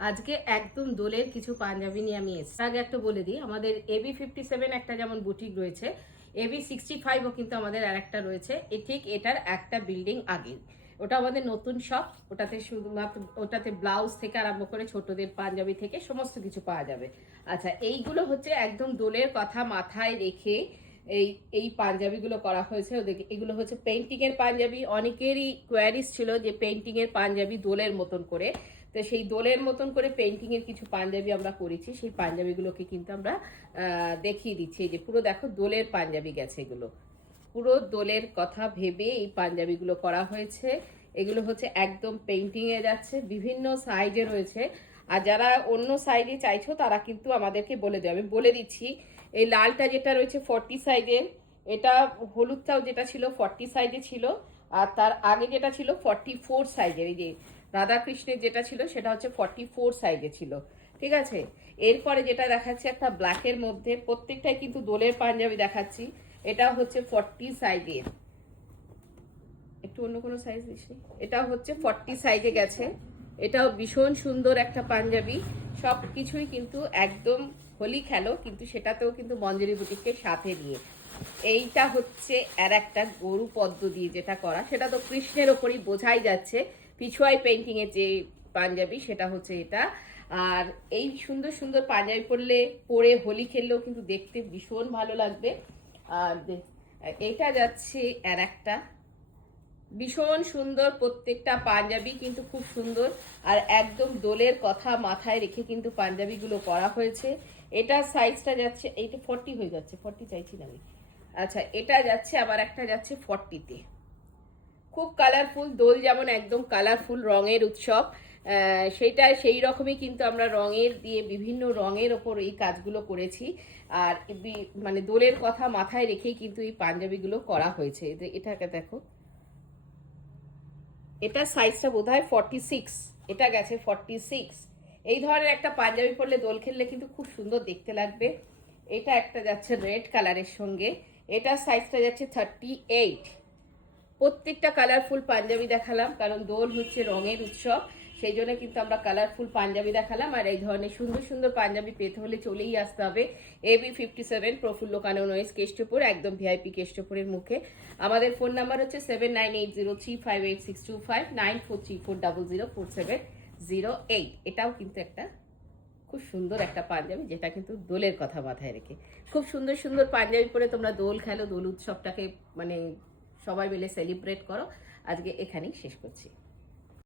আজকে একদম দোলের কিছু পাঞ্জাবি নিয়ে আমি এসেছি। আগে একটা বলে দিই, আমাদের AB57 একটা যেমন বুটিক রয়েছে, AB65ও কিন্তু আমাদের আর একটা রয়েছে। ঠিক এটার একটা বিল্ডিং আগে, ওটা আমাদের নতুন শপ। ওটাতে শুধুমাত্র ওটাতে ব্লাউজ থেকে আরম্ভ করে ছোটদের পাঞ্জাবি থেকে সমস্ত কিছু পাওয়া যাবে। আচ্ছা, এইগুলো হচ্ছে একদম দোলের কথা মাথায় রেখে এই এই পাঞ্জাবিগুলো করা হয়েছে। ওদেরকে এগুলো হচ্ছে পেন্টিং এর পাঞ্জাবি। অনেকেরই কোয়ারিজ ছিল যে পেন্টিং এর পাঞ্জাবি দোলের মতন করে, তো সেই দোলের মতন করে পেন্টিং এর কিছু পাঞ্জাবি আমরা করেছি। সেই পাঞ্জাবিগুলোকে কিন্তু আমরা দেখিয়ে দিচ্ছি। এই যে পুরো দেখো দোলের পাঞ্জাবি গেছে, এগুলো পুরো দোলের কথা ভেবে এই পাঞ্জাবিগুলো করা হয়েছে। এগুলো হচ্ছে একদম পেন্টিং এ যাচ্ছে, বিভিন্ন সাইজে রয়েছে। আর যারা অন্য সাইজে চাইছো তারা কিন্তু আমাদেরকে বলে দেবে, আমি বলে দিচ্ছি। এই লালটা যেটা রয়েছে 40 সাইজের, এটা হলুদটাও যেটা ছিল 40 সাইজে ছিল, আর তার আগে যেটা ছিল 44 সাইজের। এই যে রাধাকৃষ্ণের যেটা ছিল সেটা হচ্ছে 44 সাইজে ছিল, ঠিক আছে। এরপরে যেটা দেখাচ্ছে একটা ব্ল্যাকের মধ্যে, প্রত্যেকটাই কিন্তু দোলের পাঞ্জাবি দেখাচ্ছি। এটা হচ্ছে 40 সাইজের, একটু অন্য কোনো সাইজ দিচ্ছি। এটা হচ্ছে 40 সাইজে গেছে। এটাও ভীষণ সুন্দর একটা পাঞ্জাবি। সব কিছুই কিন্তু একদম হোলি খেলো, কিন্তু সেটাতেও কিন্তু মঞ্জুরি বুটিককে সাথে নিয়ে। এইটা হচ্ছে আর একটা গরু পদ্ম দিয়ে যেটা করা, সেটা তো কৃষ্ণের ওপরই বোঝাই যাচ্ছে। পিছুয়াই পেন্টিং এর যে পাঞ্জাবি সেটা হচ্ছে এটা। আর এই সুন্দর সুন্দর পাঞ্জাবি পরে হোলি খেললেও কিন্তু দেখতে ভীষণ ভালো লাগবে। আর এটা যাচ্ছে আর একটা ভীষণ সুন্দর, প্রত্যেকটা পাঞ্জাবি কিন্তু খুব সুন্দর। আর একদম দোলের কথা মাথায় রেখে কিন্তু পাঞ্জাবিগুলো করা হয়েছে। এটা সাইজটা যাচ্ছে, এইটা 40 হয়ে যাচ্ছে, 40 চাইছি না আমি। আচ্ছা, এটা যাচ্ছে, আবার একটা যাচ্ছে 40-তে। খুব কালারফুল। দোল যেমন একদম কালারফুল, রঙের উৎসব, সেইটা সেই রকমই কিন্তু আমরা রঙের দিয়ে বিভিন্ন রঙের ওপর এই কাজগুলো করেছি। আর মানে দোলের কথা মাথায় রেখেই কিন্তু এই পাঞ্জাবিগুলো করা হয়েছে। এটাকে দেখো, এটা সাইজটা বোধ হয় 46, এটা গেছে 46। এই ধরনের একটা পাঞ্জাবি পরলে দোল খেললে কিন্তু খুব সুন্দর দেখতে লাগবে। এটা একটা যাচ্ছে রেড কালারের সঙ্গে, এটা সাইজটা যাচ্ছে 38। প্রত্যেকটা কালারফুল পাঞ্জাবি দেখালাম, কারণ দোল হচ্ছে রঙের উৎসব, সেই জন্য কিন্তু আমরা কালারফুল পাঞ্জাবি দেখালাম। আর এই ধরনের সুন্দর সুন্দর পাঞ্জাবি পেতে হলে চলেই আসতে হবে AB57 প্রফুল্ল কানন ওয়েস, কেষ্টপুর, একদম ভিআইপি কেষ্টপুরের মুখে। আমাদের ফোন নাম্বার হচ্ছে 7980358625, 9434004708। এটাও কিন্তু একটা খুব সুন্দর একটা পাঞ্জাবি, যেটা কিন্তু দোলের কথা মাথায় রেখে। খুব সুন্দর সুন্দর পাঞ্জাবি পরে তোমরা দোল খেলো, দোল উৎসবটাকে মানে সবাই মিলে সেলিব্রেট করো। আজকে এখানেই শেষ করছি।